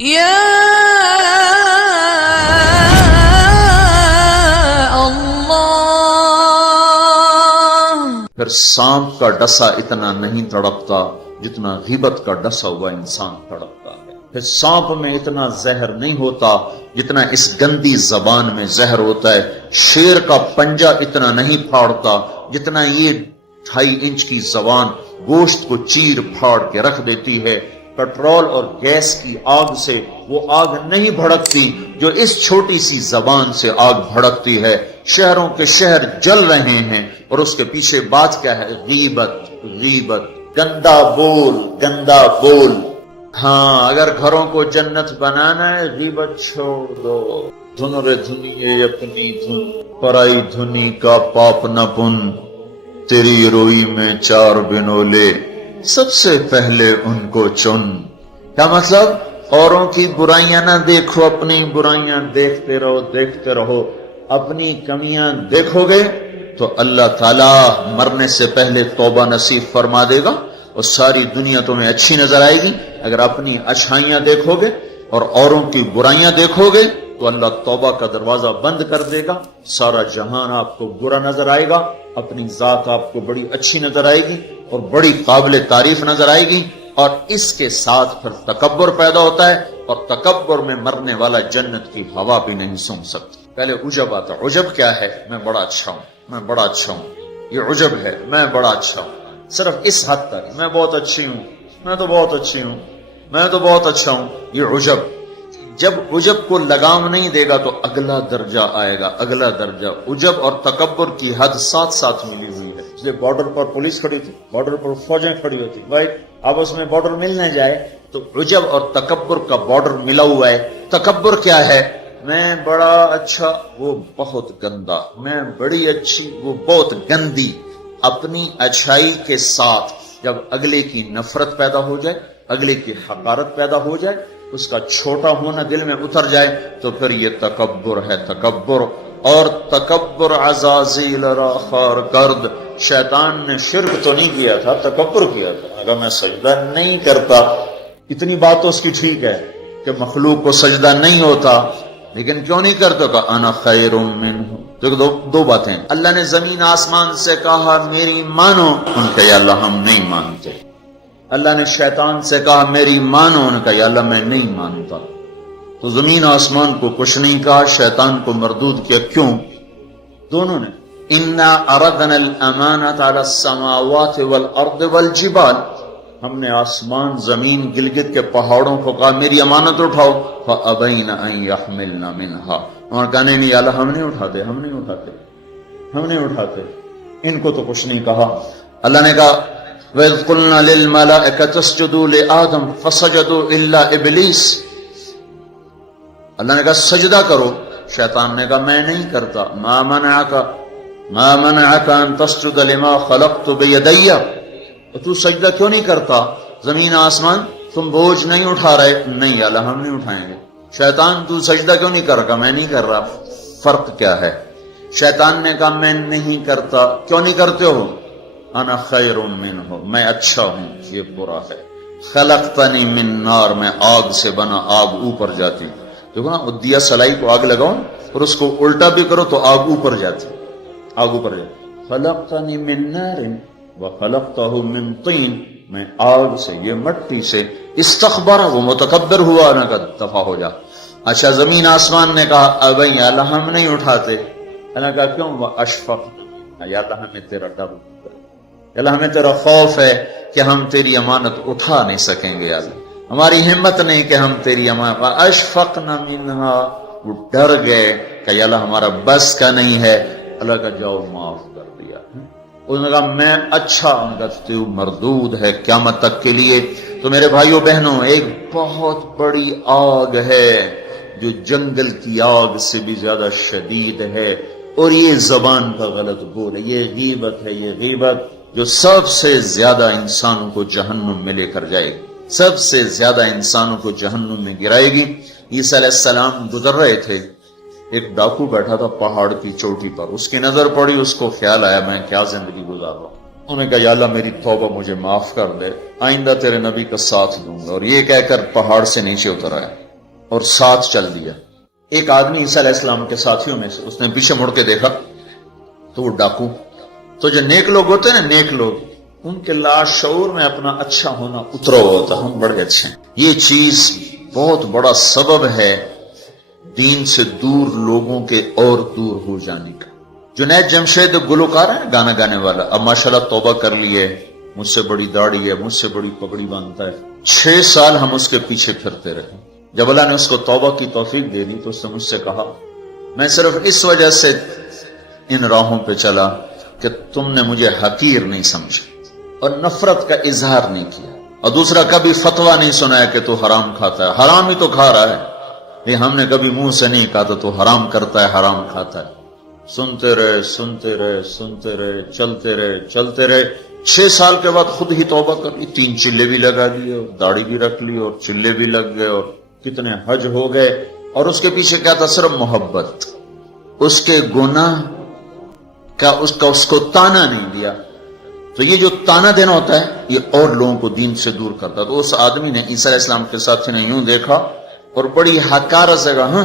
یا اللہ۔ پھر سانپ کا ڈسا اتنا نہیں تڑپتا جتنا غیبت کا ڈسا ہوا انسان تڑپتا ہے۔ پھر سانپ میں اتنا زہر نہیں ہوتا جتنا اس گندی زبان میں زہر ہوتا ہے۔ شیر کا پنجہ اتنا نہیں پھاڑتا جتنا یہ 2.5 انچ کی زبان گوشت کو چیر پھاڑ کے رکھ دیتی ہے۔ پٹرول اور گیس کی آگ سے وہ آگ نہیں بھڑکتی جو اس چھوٹی سی زبان سے آگ بھڑکتی ہے۔ شہروں کے شہر جل رہے ہیں اور اس کے پیچھے بات کیا ہے؟ غیبت، غیبت، گندا بول، گندا بول۔ ہاں، اگر گھروں کو جنت بنانا ہے غیبت چھوڑ دو۔ دھن رے دھنیے اپنی دھن، پرائی دھنی کا پاپ نہ پن، تیری روئی میں 4 بنولے، سب سے پہلے ان کو چن۔ کیا مطلب؟ اوروں کی برائیاں نہ دیکھو، اپنی برائیاں دیکھتے رہو، دیکھتے رہو۔ اپنی کمیاں دیکھو گے تو اللہ تعالیٰ مرنے سے پہلے توبہ نصیب فرما دے گا اور ساری دنیا تمہیں اچھی نظر آئے گی۔ اگر اپنی اچھائیاں دیکھو گے اور اوروں کی برائیاں دیکھو گے تو اللہ توبہ کا دروازہ بند کر دے گا، سارا جہان آپ کو برا نظر آئے گا، اپنی ذات آپ کو بڑی اچھی نظر آئے گی اور بڑی قابل تعریف نظر آئے گی، اور اس کے ساتھ پھر تکبر پیدا ہوتا ہے، اور تکبر میں مرنے والا جنت کی ہوا بھی نہیں سونگھ سکتا۔ پہلے عجب آتا۔ عجب کیا ہے؟ میں بڑا اچھا ہوں، میں بڑا اچھا ہوں، یہ عجب ہے، میں بڑا اچھا ہوں۔ صرف اس حد تک، میں بہت اچھی ہوں، میں تو بہت اچھی ہوں، میں تو بہت اچھا ہوں، یہ عجب۔ جب عجب کو لگام نہیں دے گا تو اگلا درجہ آئے گا، اگلا درجہ۔ عجب اور تکبر کی حد ساتھ ساتھ ملی ہوئی ہے، اس لیے بارڈر پر پولیس کھڑی تھی، بارڈر پر فوجیں کھڑی ہوتی، بھائی آپس میں بارڈر مل نہ جائے، تو عجب اور تکبر کا بارڈر ملا ہوا ہے۔ تکبر کیا ہے؟ میں بڑا اچھا، وہ بہت گندا، میں بڑی اچھی، وہ بہت گندی۔ اپنی اچھائی کے ساتھ جب اگلے کی نفرت پیدا ہو جائے، اگلے کی حقارت پیدا ہو جائے، اس کا چھوٹا ہونا دل میں اتر جائے، تو پھر یہ تکبر ہے، تکبر۔ اور تکبر عزازیل را خار کرد، شیطان نے شرک تو نہیں کیا تھا، تکبر کیا تھا۔ اگر میں سجدہ نہیں کرتا، اتنی بات تو اس کی ٹھیک ہے کہ مخلوق کو سجدہ نہیں ہوتا، لیکن کیوں نہیں کرتا؟ کہ انا خیر منہ۔ تو دو باتیں، اللہ نے زمین آسمان سے کہا میری مانو، ان کا یا اللہ ہم نہیں مانتے۔ اللہ نے شیطان سے کہا میری مانو، ان کا یا اللہ میں نہیں مانتا۔ تو زمین آسمان کو کچھ نہیں کہا، شیطان کو مردود کیا۔ کیوں؟ دونوں نے انا اردنا الامانۃ علی السماوات والارض والجبال، ہم نے آسمان، زمین، گلگت کے پہاڑوں کو کہا میری امانت اٹھاؤ، فابین ان یحملن منھا، اور کہنے نہیں اللہ ہم نہیں اٹھاتے، ہم نہیں اٹھاتے، ہم نہیں اٹھاتے، ان کو تو کچھ نہیں کہا۔ اللہ نے کہا وَإِذْ قُلْنَا لِلْمَلَائِكَةِ اسْجُدُوا لِآدَمَ فَسَجَدُوا إِلَّا إِبْلِيسَ، اللہ نے کہا سجدہ کرو، شیطان نے کہا میں نہیں کرتا۔ مَا مَنَعَكَ أَن تَسْجُدَ لِمَا خَلَقْتُ بِيَدَيَّ، تو سجدہ کیوں نہیں کرتا؟ زمین آسمان تم بوجھ نہیں اٹھا رہے؟ نہیں اللہ ہم نہیں اٹھائیں گے۔ شیطان تو سجدہ کیوں نہیں کر رہا؟ میں نہیں کر رہا۔ فرق کیا ہے؟ شیطان نے کہا میں نہیں کرتا، کیوں نہیں کرتے ہو؟ انا خیر منہ، میں اچھا ہوں، یہ برا ہے۔ خلقتنی من نار، میں آگ سے بنا، آگ اوپر جاتی۔ دیکھو نا، دیا سلائی کو آگ لگاؤ اور اس کو الٹا بھی کرو تو آگ اوپر جاتی، آگ اوپر جاتی۔ خلقتنی من نار وخلقتہ من طین، میں آگ سے، یہ مٹی سے۔ استخبر، وہ متکبر ہوا، نہ کہ دفع ہو جا۔ اچھا زمین آسمان نے کہا ابھی اللہ ہم نہیں اٹھاتے۔ اللہ کہا کیوں؟ اشفق، یا اللہ ہمیں تیرا ڈر، اللہ ہمیں تیرا خوف ہے کہ ہم تیری امانت اٹھا نہیں سکیں گے، اللہ ہماری ہمت نہیں کہ ہم تیری امانت۔ اشفقنا منہا، وہ ڈر گئے کہ یا اللہ ہمارا بس کا نہیں ہے۔ اللہ کا جاؤ معاف کر دیا۔ انہوں نے کہا میں اچھا ہوں، تو مردود ہے قیامت تک کے لیے۔ تو میرے بھائیوں بہنوں، ایک بہت بڑی آگ ہے جو جنگل کی آگ سے بھی زیادہ شدید ہے، اور یہ زبان کا غلط بول ہے، یہ غیبت ہے، یہ غیبت جو سب سے زیادہ انسانوں کو جہنم میں لے کر جائے گی، سب سے زیادہ انسانوں کو جہنم میں گرائے گی۔ عیسیٰ علیہ السلام گزر رہے تھے، ایک ڈاکو بیٹھا تھا پہاڑ کی چوٹی پر، اس کی نظر پڑی، اس کو خیال آیا میں کیا زندگی گزار رہا ہوں۔ انہوں نے کہا یا اللہ میری توبہ مجھے معاف کر دے، آئندہ تیرے نبی کا ساتھ دوں گا، اور یہ کہہ کر پہاڑ سے نیچے اتر آیا۔ اور ساتھ چل دیا. ایک آدمی عیسیٰ علیہ السلام کے ساتھیوں میں سے، اس نے پیچھے مڑ کے دیکھا تو وہ ڈاکو. تو جو نیک لوگ ہوتے ہیں نا، نیک لوگ، ان کے لاشعور میں اپنا اچھا ہونا اترا ہوتا، ہم بڑے اچھے ہیں. یہ چیز بہت بڑا سبب ہے دین سے دور لوگوں کے اور دور ہو جانے کا. جنید جمشید گلوکار ہے گانا گانے والا، اب ماشاءاللہ توبہ کر لی ہے، مجھ سے بڑی داڑھی ہے، مجھ سے بڑی پگڑی باندھتا ہے. 6 سال ہم اس کے پیچھے پھرتے رہے. جب اللہ نے اس کو توبہ کی توفیق دے دی تو اس نے مجھ سے کہا میں صرف اس وجہ سے ان راہوں پہ چلا کہ تم نے مجھے حقیر نہیں سمجھا اور نفرت کا اظہار نہیں کیا، اور دوسرا کبھی فتویٰ نہیں سنایا کہ تو حرام کھاتا ہے. حرام ہی تو کھا رہا ہے، یہ ہم نے کبھی منہ سے نہیں کہا تو حرام کرتا ہے، حرام کھاتا ہے. سنتے رہے سنتے رہے سنتے رہے، چلتے رہے چلتے رہے. 6 سال کے بعد خود ہی توبہ کر لی، 3 چلے بھی لگا دیے اور داڑھی بھی رکھ لی اور چلے بھی لگ گئے اور کتنے حج ہو گئے. اور اس کے پیچھے کیا تھا؟ صرف محبت. اس کے گناہ کا اس کو تانا نہیں دیا. تو یہ جو تانا دینا ہوتا ہے یہ اور لوگوں کو دین سے دور کرتا. تو اس آدمی نے عیسیٰ علیہ السلام کے ساتھی نے یوں دیکھا اور بڑی حقارت سے کہا ہاں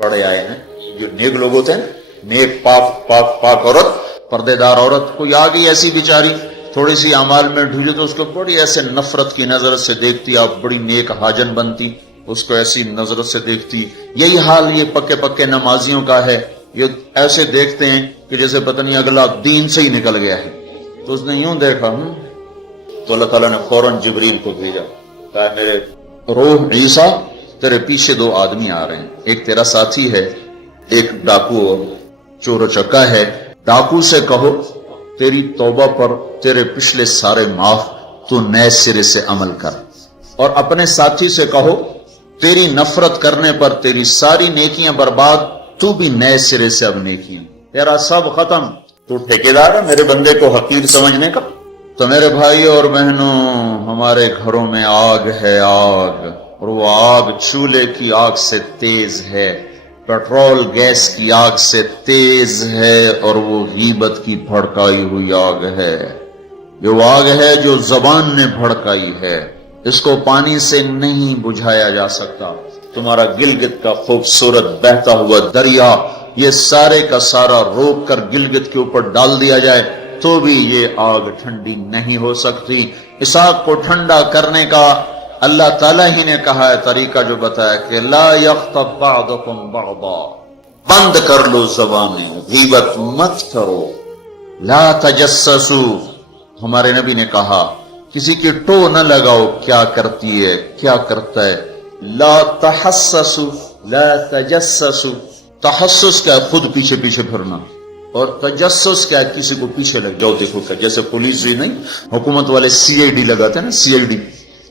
بڑے آئے ہیں. جو نیک لوگ ہوتے ہیں، نیک پاک عورت، پردے دار عورت، کوئی آ گئی ایسی بیچاری تھوڑی سی اعمال میں ڈھیلی تو اس کو بڑی ایسے نفرت کی نظر سے دیکھتی، آپ بڑی نیک حاجن بنتی، اس کو ایسی نظر سے دیکھتی. یہی حال یہ پکے نمازیوں کا ہے، یہ ایسے دیکھتے ہیں کہ جیسے پتہ نہیں اگلا دین سے ہی نکل گیا ہے. تو اس نے یوں دیکھا تو اللہ تعالیٰ نے فوراً جبریل کو بھیجا، کہا میرے روح عیسیٰ تیرے پیچھے 2 آدمی آ رہے ہیں، ایک تیرا ساتھی ہے، ایک ڈاکو اور چور و چکا ہے. ڈاکو سے کہو تیری توبہ پر تیرے پچھلے سارے معاف، تو نئے سرے سے عمل کر. اور اپنے ساتھی سے کہو تیری نفرت کرنے پر تیری ساری نیکیاں برباد، تو بھی نئے سرے سے اب نیکیاں، تیرا سب ختم. تو ٹھیکیدار ہے میرے بندے کو حقیر سمجھنے کا. تو میرے بھائی اور بہنوں، ہمارے گھروں میں آگ ہے، آگ، اور وہ آگ چولہے کی آگ سے تیز ہے، پیٹرول گیس کی آگ سے تیز ہے، اور وہ غیبت کی بھڑکائی ہوئی آگ ہے. یہ وہ آگ ہے جو زبان نے بھڑکائی ہے، اس کو پانی سے نہیں بجھایا جا سکتا. تمہارا گلگت کا خوبصورت بہتا ہوا دریا یہ سارے کا سارا روک کر گلگت کے اوپر ڈال دیا جائے تو بھی یہ آگ ٹھنڈی نہیں ہو سکتی. اس آگ کو ٹھنڈا کرنے کا اللہ تعالیٰ ہی نے کہا ہے طریقہ، جو بتایا کہ لا یغتب بعضکم بعضا، بند کر لو زبانیں، غیبت مت کرو. لا تجسسوا، ہمارے نبی نے کہا کسی کی ٹو نہ لگاؤ، کیا کرتی ہے کیا کرتا ہے. لا تحسسوا، لا تجسسوا. تحسس کیا ہے؟ خود پیچھے پھرنا. اور تجسس کیا ہے؟ کسی کو پیچھے لگ جاؤ دیکھو کیا. جیسے پولیس بھی نہیں، حکومت والے CID لگاتے ہیں نا، CID،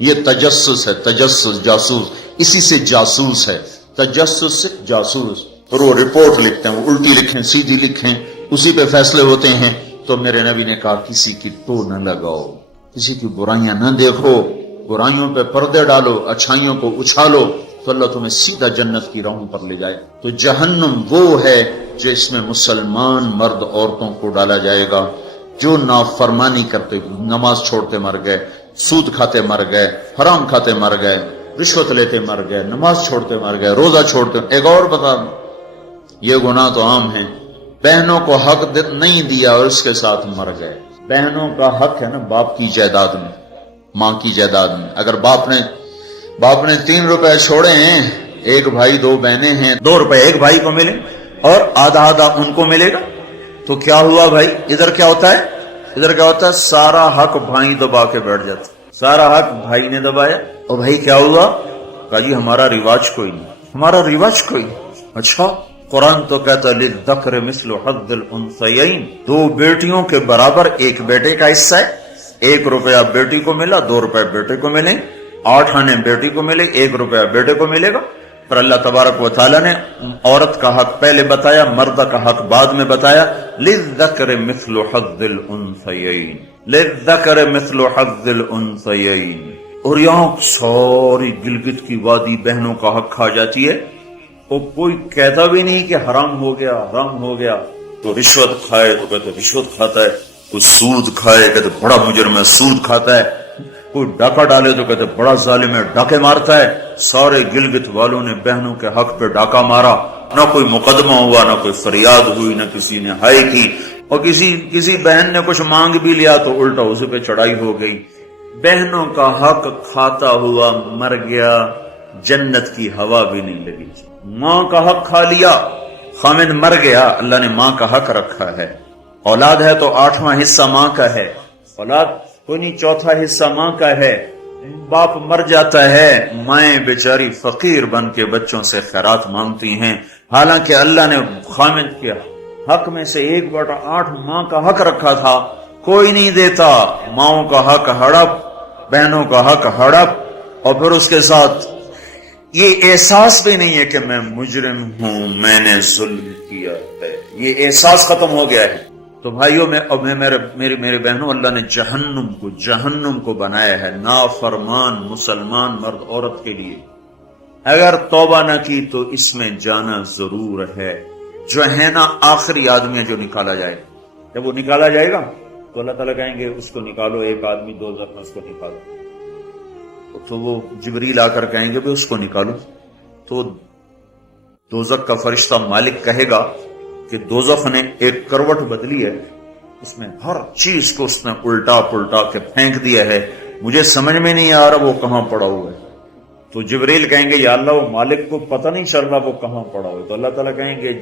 یہ تجسس ہے. تجسس جاسوس، اسی سے جاسوس ہے. تجسس سے جاسوس. اور وہ رپورٹ لکھتے ہیں، وہ الٹی لکھیں سیدھی لکھیں، اسی پہ فیصلے ہوتے ہیں. تو میرے نبی نے کہا کسی کی ٹو نہ لگاؤ، کسی کی برائیاں نہ دیکھو، برائیوں پہ پردے ڈالو، اچھائیوں کو اچھالو، تو اللہ تمہیں سیدھا جنت کی راہوں پر لے جائے. تو جہنم وہ ہے جو اس میں مسلمان مرد عورتوں کو ڈالا جائے گا جو نافرمانی کرتے، نماز چھوڑتے مر گئے، سود کھاتے مر گئے، حرام کھاتے مر گئے، رشوت لیتے مر گئے، نماز چھوڑتے مر گئے، روزہ چھوڑتے. ایک اور بتا دوں، یہ گناہ تو عام ہیں. بہنوں کو حق نہیں دیا اور اس کے ساتھ مر گئے. بہنوں کا حق ہے نا باپ کی جائیداد میں، ماں کی جائیداد میں. اگر باپ نے 3 روپے چھوڑے ہیں، ایک بھائی 2 بہنیں ہیں، 2 روپے ایک بھائی کو ملے اور آدھا ان کو ملے گا، تو کیا ہوا بھائی؟ ادھر کیا ہوتا ہے؟ سارا حق بھائی دبا کے بیٹھ جاتا. سارا حق بھائی نے دبایا، اور بھائی کیا ہوا؟ کہا جی ہمارا رواج کوئی نہیں. اچھا قرآن تو کہتا ہے للذکر مثل حظ الانثیین، 2 بیٹیوں کے برابر ایک بیٹے کا حصہ ہے. 1 روپیہ بیٹی کو ملا، 2 روپے بیٹے کو ملے، 8 آنے بیٹی کو ملے، 1 روپیہ بیٹے کو ملے گا. پر اللہ تبارک و تعالیٰ نے عورت کا حق پہلے بتایا، مرد کا حق بعد میں بتایا. للذکر مثل حظ الانثیین، للذکر مثل حظ الانثیین. اور یہاں ساری گلگت کی وادی بہنوں کا حق کھا جاتی ہے، اور کوئی کہتا بھی نہیں کہ حرام ہو گیا. تو رشوت کھائے تو کہتے رشوت کھاتا ہے، کوئی سود کھائے کہتے بڑا مجرم ہے سود کھاتا ہے. کوئی ڈاکہ ڈالے تو کہتے بڑا ظالم ہے، ڈاکے مارتا ہے. سارے گلگت والوں نے بہنوں کے حق پہ ڈاکہ مارا، نہ کوئی مقدمہ ہوا، نہ کوئی فریاد ہوئی، نہ کسی نے ہائے کی. اور کسی بہن نے کچھ مانگ بھی لیا تو الٹا اسے پہ چڑھائی ہو گئی. بہنوں کا حق کھاتا ہوا مر گیا، جنت کی ہوا بھی نہیں لگی. ماں کا حق کھا لیا، خامد مر گیا، اللہ نے ماں کا حق رکھا ہے. اولاد ہے تو 8واں حصہ ماں کا ہے، اولاد کوئی نہیں 4تھا حصہ ماں کا ہے. باپ مر جاتا ہے، مائیں بیچاری فقیر بن کے بچوں سے خیرات مانگتی ہیں، حالانکہ اللہ نے خامد کے حق میں سے 1/8 ماں کا حق رکھا تھا، کوئی نہیں دیتا. ماؤں کا حق ہڑپ، بہنوں کا حق ہڑپ، اور پھر اس کے ساتھ یہ احساس بھی نہیں ہے کہ میں مجرم ہوں، میں نے ظلم کیا ہے. یہ احساس ختم ہو گیا ہے. تو بھائیوں میرے بہنوں، اللہ نے جہنم کو بنایا ہے نافرمان مسلمان مرد عورت کے لیے. اگر توبہ نہ کی تو اس میں جانا ضرور ہے. جو ہے نا آخری آدمی ہے جو نکالا جائے. جب وہ نکالا جائے گا تو اللہ تعالیٰ کہیں گے اس کو نکالو، ایک آدمی دوزخ میں اس کو نکالو. تو وہ جبریل آ کر کہیں گے بھی اس کو نکالو. تو دوزخ کا فرشتہ مالک کہے گا کہ دوزخ نے ایک کروٹ بدلی ہے، اس میں ہر چیز کو اس نے الٹا پلٹا کے پھینک دیا ہے، مجھے سمجھ میں نہیں آ رہا وہ کہاں پڑا ہوا ہے. تو جبریل کہیں گے یا اللہ وہ مالک کو پتہ نہیں چل رہا وہ کہاں پڑا ہوا ہے. تو اللہ تعالیٰ کہیں گے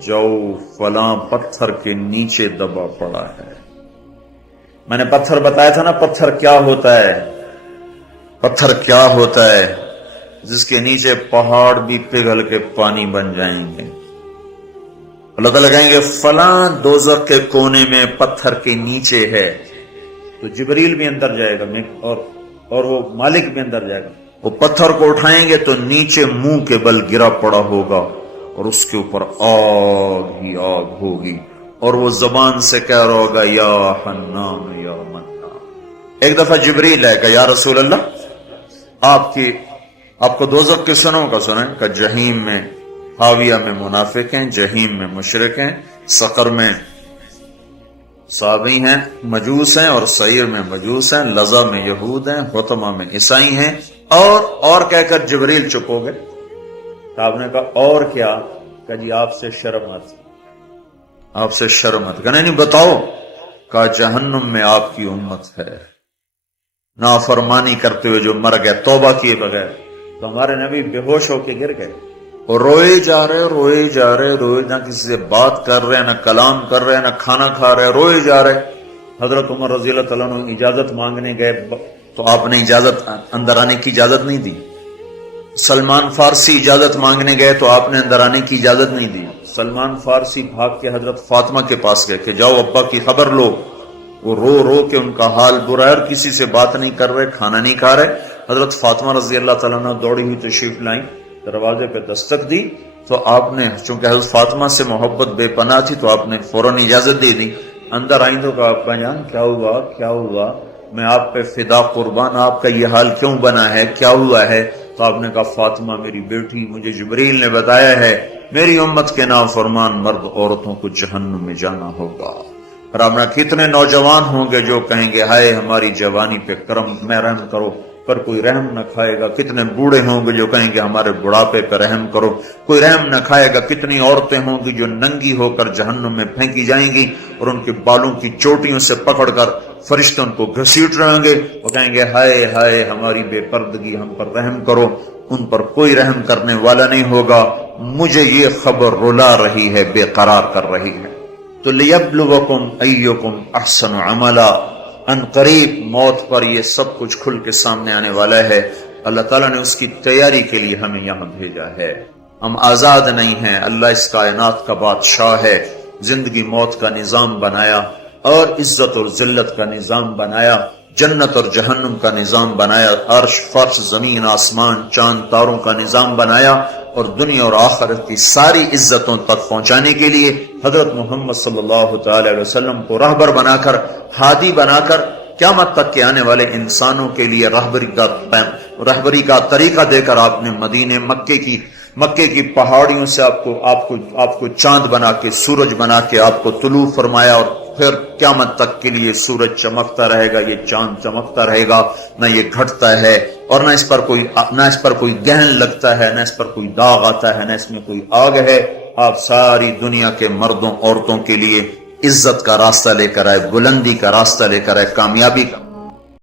جاؤ فلاں پتھر کے نیچے دبا پڑا ہے. میں نے پتھر بتایا تھا نا، پتھر کیا ہوتا ہے، پتھر کیا ہوتا ہے جس کے نیچے پہاڑ بھی پگھل کے پانی بن جائیں گے. اللہ تعالیٰ کہیں گے فلاں دوزخ کے کونے میں پتھر کے نیچے ہے. تو جبریل بھی اندر جائے گا اور وہ مالک بھی اندر جائے گا. وہ پتھر کو اٹھائیں گے تو نیچے منہ کے بل گرا پڑا ہوگا اور اس کے اوپر آگ ہی آگ ہوگی، اور وہ زبان سے کہہ رہا ہوگا یا حنان یا منان. ایک دفعہ جبریل ہے کہ یا رسول اللہ آپ کو دوزخ کے سنوں کا سنیں کہ جہیم میں حاویہ میں منافق ہیں، جہیم میں مشرک ہیں، سقر میں صابی ہیں مجوس ہیں، اور سعیر میں مجوس ہیں، لظہ میں یہود ہیں، حطمہ میں عیسائی ہیں. اور کہہ کر جبریل چپ ہو گئے. تو آپ نے کہا اور کیا؟ کہ جی آپ سے شرم آتی. کہنے نہیں بتاؤ. کہا جہنم میں آپ کی امت ہے، نافرمانی کرتے ہوئے جو مر گئے توبہ کیے بغیر. تو ہمارے نبی بے ہوش ہو کے گر گئے اور روئے جا رہے، نہ کسی سے بات کر رہے، نہ کلام کر رہے، نہ کھانا کھا رہے، روئے جا رہے. حضرت عمر رضی اللہ تعالیٰ عنہ اجازت مانگنے گئے تو آپ نے اندر آنے کی اجازت نہیں دی. سلمان فارسی اجازت مانگنے گئے تو آپ نے اندر آنے کی اجازت نہیں دی. سلمان فارسی بھاگ کے حضرت فاطمہ کے پاس گئے کہ جاؤ ابا کی خبر لو. وہ رو کے ان کا حال برا ہے اور کسی سے بات نہیں کر رہے، کھانا نہیں کھا رہے. حضرت فاطمہ رضی اللہ تعالیٰ عنہ دوڑی ہوئی تشریف لائیں، دروازے پہ دستک دی تو آپ نے، چونکہ حضرت فاطمہ سے محبت بے پناہ تھی تو آپ نے فوراً اجازت دے دی. اندر آئیں تو کہا ابا جان کیا ہوا، میں آپ پہ فدا قربان، آپ کا یہ حال کیوں بنا ہے، کیا ہوا ہے؟ تو آپ نے کہا فاطمہ میری بیٹی، مجھے جبریل نے بتایا ہے میری امت کے نافرمان مرد عورتوں کو جہنم میں جانا ہوگا. رامنا کتنے نوجوان ہوں گے جو کہیں گے ہائے ہماری جوانی پہ کرم میں رحم کرو، پر کوئی رحم نہ کھائے گا. کتنے بوڑھے ہوں گے جو کہیں گے ہمارے بڑھاپے پہ رحم کرو، کوئی رحم نہ کھائے گا. کتنی عورتیں ہوں گی جو ننگی ہو کر جہنم میں پھینکی جائیں گی اور ان کے بالوں کی چوٹیوں سے پکڑ کر فرشتے ان کو گھسیٹ رہیں گے. وہ کہیں گے ہائے ہماری بے پردگی، ہم پر رحم کرو. ان پر کوئی رحم کرنے والا نہیں ہوگا. مجھے یہ خبر رلا رہی ہے، بے قرار کر رہی ہے. تو لیبلوکم ایکم احسن عملا، ان قریب موت پر یہ سب کچھ کھل کے سامنے آنے والا ہے. اللہ تعالیٰ نے اس کی تیاری کے لیے ہمیں یہاں بھیجا ہے. ہم آزاد نہیں ہیں. اللہ اس کائنات کا بادشاہ ہے. زندگی موت کا نظام بنایا اور عزت اور ذلت کا نظام بنایا، جنت اور جہنم کا نظام بنایا، عرش فرش زمین آسمان چاند تاروں کا نظام بنایا، اور دنیا اور آخرت کی ساری عزتوں تک پہنچانے کے لیے حضرت محمد صلی اللہ تعالی علیہ وسلم کو رہبر بنا کر، ہادی بنا کر، قیامت تک کے آنے والے انسانوں کے لیے رہبری کا طریقہ دے کر آپ نے مدینے مکے کی پہاڑیوں سے آپ کو چاند بنا کے، سورج بنا کے آپ کو طلوع فرمایا اور پھر قیامت تک کے لیے سورج چمکتا رہے گا، یہ چاند چمکتا رہے گا، نہ یہ گھٹتا ہے، اور نہ اس پر کوئی گہن لگتا ہے، نہ اس پر کوئی داغ آتا ہے، نہ اس میں کوئی آگ ہے۔ آپ ساری دنیا کے مردوں عورتوں کے لیے عزت کا راستہ لے کر آئے، بلندی کا راستہ لے کر آئے، کامیابی کا